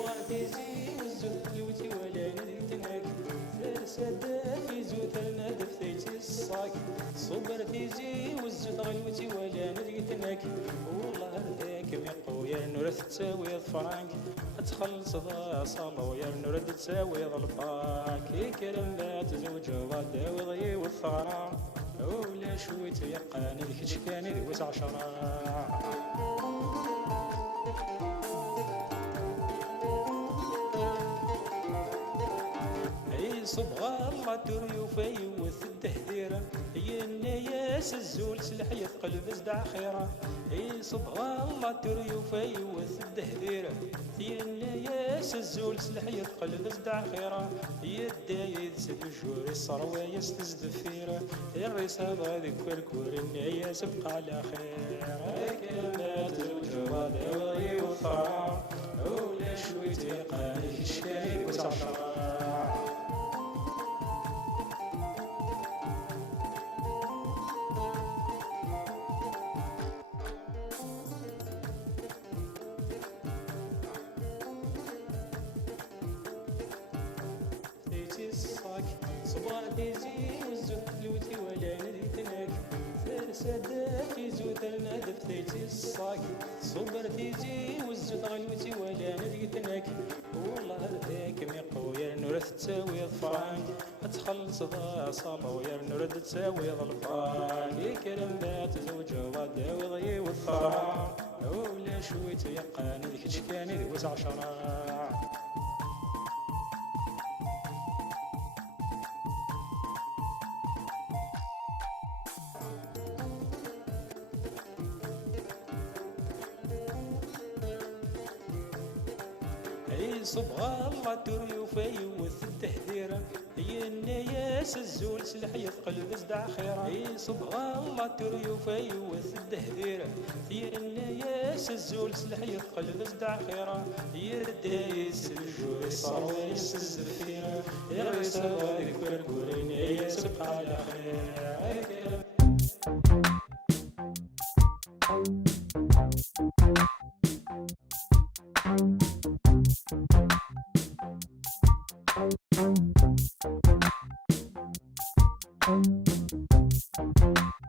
تيزي وزوت لوتي ولا نديتناك فرسد في زوت النادف ثيتي الصاك صبر تيزي وزوت غلوتي ولا نديتناك والله هرداك مقويا نور تساوي فرانك تخلص ذا صالو يا نور تساوي الفاك كرم بات زوج وداوي ضي والثغرة ولا شويت يقاني كش كان يدوس عشرة صبغة الله تريو فيوث التهديرة هي الناس الزول سلحية قلب ازدع خيرة اي صبغة الله تريو فيوث التهديرة هي الناس الزول سلحية قلب ازدع خيرة هي الدايد سد الجور الصروة يستزدفيرة الرسالة ذيك الكور الناس بقى على خير كلمات الجواد وغي والثرى ولا شوي تيقاني الشاي وتعشرة صباح تيزي وزوت لوتي ولا نديتناك فرسد في زوت النادف ثيتي الصاك صبر تيزي وزوت غلوتي ولا نديتناك والله هرداك مقويا نور تساوي الفرانك تخلص ذا صالو يا نور تساوي الفرانك كرم بات زوج وداوي ضي والثرى ولا شويت يقاني ذيك شكاني ذوس عشرة صبغة الله تريو فيوث التهديرة هي الناس الزول سلحية قلب ازدع خيرة اي صبغة الله تريو فيوث التهديرة هي الناس الزول سلحية قلب ازدع خيرة هي الدايس الجور الصروة يستزفيرة يا رسالة ذيك الكورين يا سبقى على خير